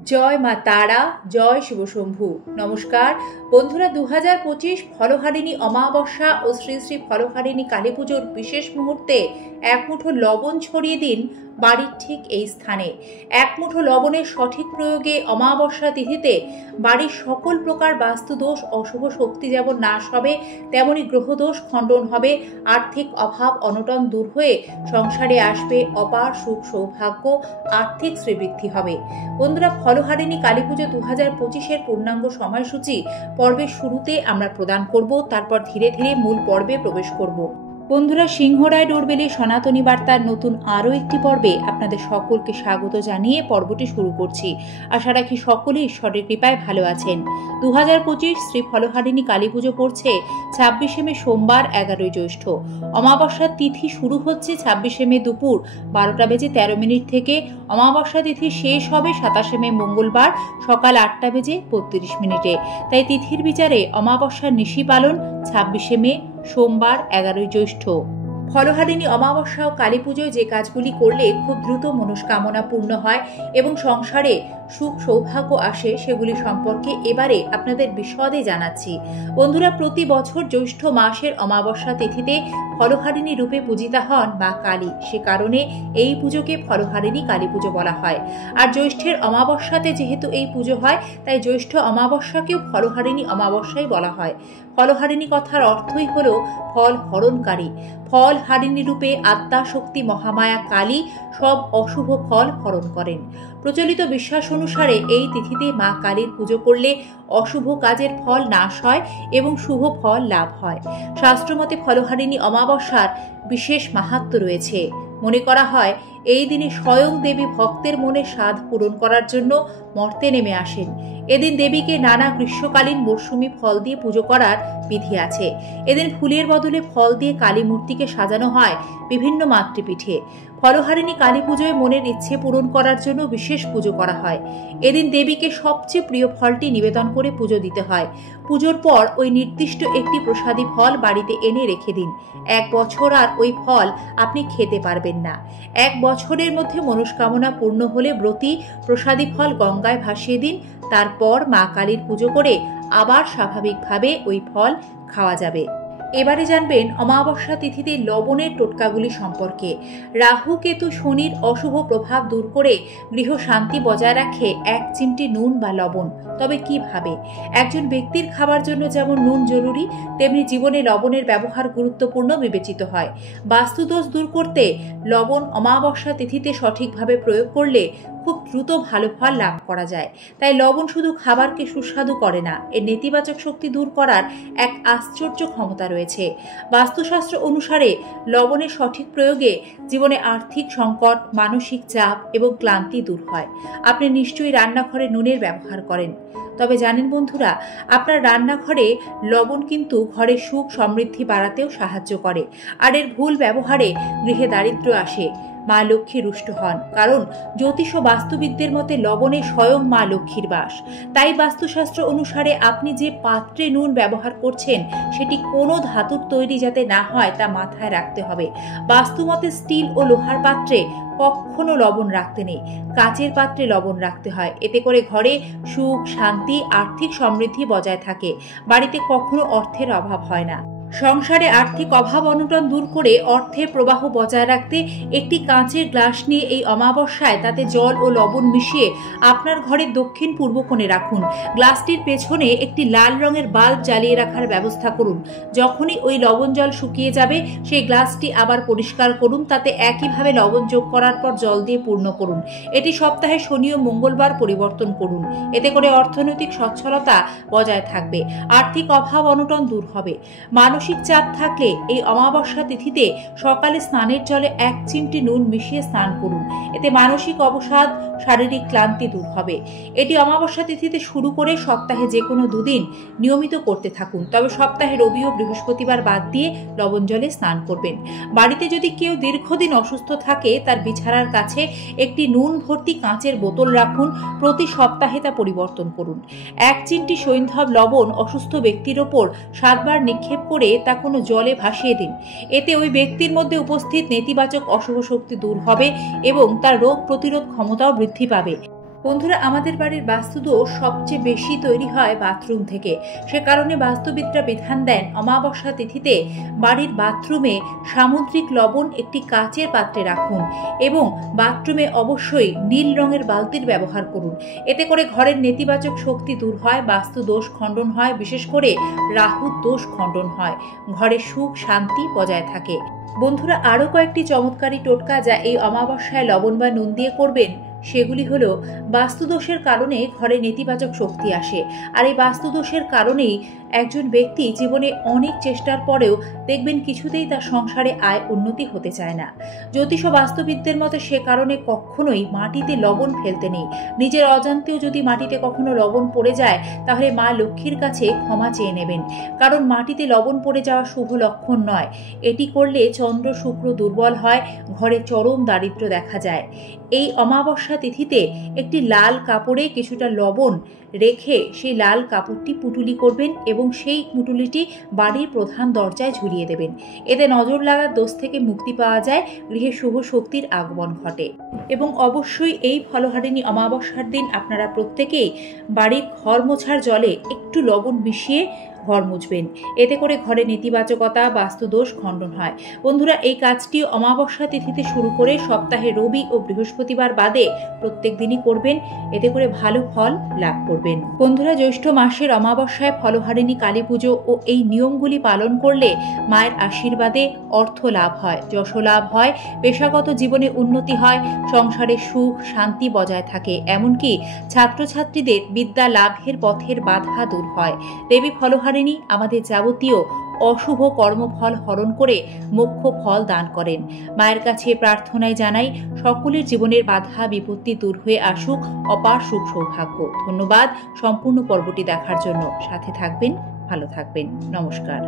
জয় মা তারা, জয় শিবশম্ভু। নমস্কার বন্ধুরা, 2025 ফলহারিণী অমাবস্যা ও শ্রী শ্রী ফলহারিণী কালী পুজোর বিশেষ মুহূর্তে এক মুঠো লবণ ছড়িয়ে দিন বাড়ির ঠিক এই স্থানে। এক মুঠো লবণের সঠিক প্রয়োগে অমাবস্যা তিথিতে বাড়ির সকল প্রকার বাস্তুদোষ, অশুভ শক্তি যেমন নাশ হবে, তেমনি গ্রহদোষ খণ্ডন হবে, আর্থিক অভাব অনটন দূর হয়ে সংসারে আসবে অপার সুখ সৌভাগ্য, আর্থিক শ্রীবৃদ্ধি হবে। বন্ধুরা, ফলহারিণী কালী পুজো 2025-এর পূর্ণাঙ্গ সময়সূচি পর্বের শুরুতে আমরা প্রদান করব, তারপর ধীরে ধীরে মূল পর্বে প্রবেশ করব। বন্ধুরা, সিংহরায় ডোরবেলে সনাতনী বার্তার নতুন আরও একটি পর্বে আপনাদের সকলকে স্বাগত জানিয়ে পর্বটি শুরু করছি। আশা রাখি সকলে ঈশ্বরের কৃপায় ভালো আছেন। 2025 শ্রী ফলহারিণী কালী পুজো পড়ছে 26শে মে সোমবার, 11ই জ্যৈষ্ঠ। অমাবস্যার তিথি শুরু হচ্ছে 26শে মে দুপুর 12:13 থেকে। অমাবস্যা তিথি শেষ হবে 27শে মে মঙ্গলবার সকাল 8:32। তাই তিথির বিচারে অমাবস্যার নিশি পালন 26শে মে সোমবার, 11ই জ্যৈষ্ঠ। ফলহারিণী অমাবস্যা ও কালী পুজোয় যে কাজগুলি করলে খুব দ্রুত মনস্কামনা পূর্ণ হয় এবং সংসারে সুখ সৌভাগ্য আসে, সেগুলি সম্পর্কে এবারে আপনাদের বিশদে জানাচ্ছি। বন্ধুরা, প্রতি বছর জ্যৈষ্ঠ মাসের অমাবস্যা তিথিতে ফলহারিণী রূপে পূজিতা হন মা কালী। সে কারণে এই পুজোকে ফলহারিণী কালী পুজো বলা হয়। আর জ্যৈষ্ঠের অমাবস্যাতে যেহেতু এই পুজো হয়, তাই জ্যৈষ্ঠ অমাবস্যাকেও ফলহারিণী অমাবস্যাই বলা হয়। ফলহারিণী কথার অর্থই হল ফল হরণকারী। ফল হারিণী রূপে আত্মা শক্তি মহামায়া কালী সব অশুভ ফল হরণ করেন। প্রচলিত বিশ্বাস অনুসারে এই তিথিতে মা কালীর পুজো করলে অশুভ কাজের ফল নাশ হয় এবং শুভ ফল লাভ হয়। শাস্ত্রমতে ফলহারিণী অমাবস্যার বিশেষ মাহাত্ম্য রয়েছে। মনে করা হয় এই দিনে স্বয়ং দেবী ভক্তের মনে সাধ পূরণ করার জন্য মর্তে নেমে আসেন। এদিন দেবীকে নানা গ্রীষ্মকালীন মরশুমি ফল দিয়ে পুজো করার বিধি আছে। এদিন ফুলের বদলে ফল দিয়ে কালী মূর্তিকে সাজানো হয় বিভিন্ন মাতৃপীঠে। ফলহারিণী কালী পুজোয় মনের ইচ্ছে পূরণ করার জন্য বিশেষ পুজো করা হয়। এদিন দেবীকে সবচেয়ে প্রিয় ফলটি নিবেদন করে পুজো দিতে হয়। পুজোর পর ওই নির্দিষ্ট একটি প্রসাদী ফল বাড়িতে এনে রেখে দিন। 1 বছর আর ওই ফল আপনি খেতে পারবেন না। 1 বছরের মধ্যে মনস্কামনা পূর্ণ হলে ব্রতী প্রসাদী ফল গঙ্গায় ভাসিয়ে দিন। তারপর মা কালীর পুজো করে আবার স্বাভাবিকভাবে ওই ফল খাওয়া যাবে। এবারে জানবেন অমাবস্যা তিথিতে লবণের টোটকাগুলি সম্পর্কে। রাহু কেতু শনির অশুভ প্রভাব দূর করে গৃহ শান্তি বজায় রাখে 1 চিমটি নুন বা লবণ। তবে কিভাবে? একজন ব্যক্তির খাবার জন্য যেমন নুন জরুরি, তেমনি জীবনে লবণের ব্যবহার গুরুত্বপূর্ণ বিবেচিত হয়। বাস্তুদোষ দূর করতে লবণ অমাবস্যা তিথিতে সঠিকভাবে প্রয়োগ করলে খুব দ্রুত ভালো ফল লাভ করা যায়। তাই লবণ শুধু খাবারকে সুস্বাদু করে না, এর নেতিবাচক শক্তি দূর করার এক আশ্চর্য ক্ষমতা রয়েছে। বাস্তুশাস্ত্র অনুসারে লবণের সঠিক প্রয়োগে জীবনে আর্থিক সংকট, মানসিক চাপ এবং ক্লান্তি দূর হয়। আপনি নিশ্চয়ই রান্নাঘরে নুনের ব্যবহার করেন। তবে জানেন বন্ধুরা, আপনার রান্নাঘরে লবণ কিন্তু ঘরে সুখ সমৃদ্ধি বাড়াতেও সাহায্য করে। আর এর ভুল ব্যবহারে গৃহে দারিদ্র্য আসে, মা লক্ষ্মী রুষ্ট হন। কারণ জ্যোতিষ ও বাস্তুবিদদের মতে লবণে স্বয়ং মা লক্ষ্মীর বাস। তাই বাস্তুশাস্ত্র অনুসারে আপনি যে পাত্রে নুন ব্যবহার করছেন সেটি কোনো ধাতুর তৈরি যাতে না হয় তা মাথায় রাখতে হবে। বাস্তুমতে স্টিল ও লোহার পাত্রে কখনো লবণ রাখতে নেই, কাচের পাত্রে লবণ রাখতে হয়। এতে করে ঘরে সুখ শান্তি, আর্থিক সমৃদ্ধি বজায় থাকে। বাড়িতে কখনো অর্থের অভাব হয় না। সংসারে আর্থিক অভাব অনটন দূর করে অর্থের প্রবাহ বজায় রাখতে একটি কাঁচের গ্লাস নিয়ে এই অমাবস্যায় তাতে জল ও লবণ মিশিয়ে আপনার ঘরের দক্ষিণ পূর্ব কোণে রাখুন। গ্লাসটির পেছনে একটি লাল রঙের বাল্ব জ্বালিয়ে রাখার ব্যবস্থা করুন। যখনই ওই লবণ জল শুকিয়ে যাবে, সেই গ্লাসটি আবার পরিষ্কার করুন। তাতে একইভাবে লবণ যোগ করার পর জল দিয়ে পূর্ণ করুন। এটি সপ্তাহে শনি ও মঙ্গলবার পরিবর্তন করুন। এতে করে অর্থনৈতিক সচ্ছলতা বজায় থাকবে, আর্থিক অভাব অনটন দূর হবে। মানসিক চাপ থাকলে এই অমাবস্যা তিথিতে সকালে স্নানের জলে 1 চিমটি নুন মিশিয়ে স্নান করুন। এতে মানসিক অবসাদ, শারীরিক ক্লান্তি দূর হবে। এটি অমাবস্যা তিথিতে শুরু করে সপ্তাহে যে কোনো 2 দিন নিয়মিত করতে থাকুন। তবে সপ্তাহে রবি ও বৃহস্পতিবার বাদ দিয়ে লবণ জলে স্নান করবেন। বাড়িতে যদি কেউ দীর্ঘদিন অসুস্থ থাকে, তার বিছানার কাছে একটি নুন ভর্তি কাঁচের বোতল রাখুন। প্রতি সপ্তাহে তা পরিবর্তন করুন। 1 চিমটি সৈন্ধব লবণ অসুস্থ ব্যক্তির ওপর 7 বার নিক্ষেপ করে তা কোনো জলে ভাসিয়ে দিন। এতে ওই ব্যক্তির মধ্যে উপস্থিত নেতিবাচক অশুভ শক্তি দূর হবে এবং তার রোগ প্রতিরোধ ক্ষমতাও বৃদ্ধি পাবে। বন্ধুরা, আমাদের বাড়ির বাস্তুদোষ সবচেয়ে বেশি তৈরি হয় বাথরুম থেকে। সে কারণে বাস্তুবিদরা বিধান দেন অমাবস্যা তিথিতে বাড়ির বাথরুমে সামুদ্রিক লবণ একটি কাচের পাত্রে রাখুন এবং বাথরুমে অবশ্যই নীল রঙের বালতির ব্যবহার করুন। এতে করে ঘরের নেতিবাচক শক্তি দূর হয়, বাস্তু দোষ খণ্ডন হয়, বিশেষ করে রাহুর দোষ খণ্ডন হয়, ঘরে সুখ শান্তি বজায় থাকে। বন্ধুরা, আরও কয়েকটি চমৎকারী টোটকা যা এই অমাবস্যায় লবণ বা নুন দিয়ে করবেন সেগুলি হলো, বাস্তুদোষের কারণে ঘরে নেতিবাচক শক্তি আসে, আর এই বাস্তুদোষের কারণেই একজন ব্যক্তি জীবনে অনেক চেষ্টার পরেও দেখবেন কিছুতেই তার সংসারে আয় উন্নতি হতে চায় না। জ্যোতিষ ও বাস্তুবিদদের মতে সে কারণে কখনোই মাটিতে লবণ ফেলতে নেই। নিজের অজান্তেও যদি মাটিতে কখনো লবণ পড়ে যায় তাহলে মা লক্ষ্মীর কাছে ক্ষমা চেয়ে নেবেন, কারণ মাটিতে লবণ পড়ে যাওয়া শুভ লক্ষণ নয়। এটি করলে চন্দ্র শুক্র দুর্বল হয়, ঘরে চরম দারিদ্র্য দেখা যায়। এই অমাবস্যা তিথিতে একটি লাল কাপড়ে কিছুটা লবণ রেখে সেই লাল কাপড়টি পুটুলি করবেন এবং সেই পুটুলিটি বাড়ির প্রধান দরজায় ঝুলিয়ে দেবেন। এতে নজর লাগার দোষ থেকে মুক্তি পাওয়া যায়, গৃহে শুভ শক্তির আগমন ঘটে। এবং অবশ্যই এই ফলহারিণী অমাবস্যার দিন আপনারা প্রত্যেকেই বাড়ির ঘর মোছার জলে একটু লবণ মিশিয়ে ঘর মুছবেন। এতে করে ঘরে নেতিবাচকতা বাস্তুদোষ খণ্ডন হয়। বন্ধুরা, এই কাজটি অমাবস্যা তিথিতে শুরু করে সপ্তাহে রবি ও বৃহস্পতিবার বাদে প্রত্যেক দিনই করবেন। এতে করে ভালো ফল লাভ করবেন। বন্ধুরা, জ্যৈষ্ঠ মাসের অমাবস্যায় ফলহারিণী কালী পুজো ও এই নিয়মগুলি পালন করলে মায়ের আশীর্বাদে অর্থ লাভ হয়, যশ লাভ হয়, পেশাগত জীবনে উন্নতি হয়, সংসারে সুখ শান্তি বজায় থাকে, এমনকি ছাত্রছাত্রীদের বিদ্যা লাভের পথের বাধা দূর হয়। দেবী ফলহারিণী আমাদের যাবতীয় অশুভ কর্মফল হরণ করে মোক্ষ ফল দান করেন। মায়ের কাছে প্রার্থনায় জানাই সকলের জীবনের বাধা বিপত্তি দূর হয়ে আসুক, অপার সুখ সৌভাগ্য। ধন্যবাদ সম্পূর্ণ পর্বটি দেখার জন্য। সাথে থাকবেন, ভালো থাকবেন। নমস্কার।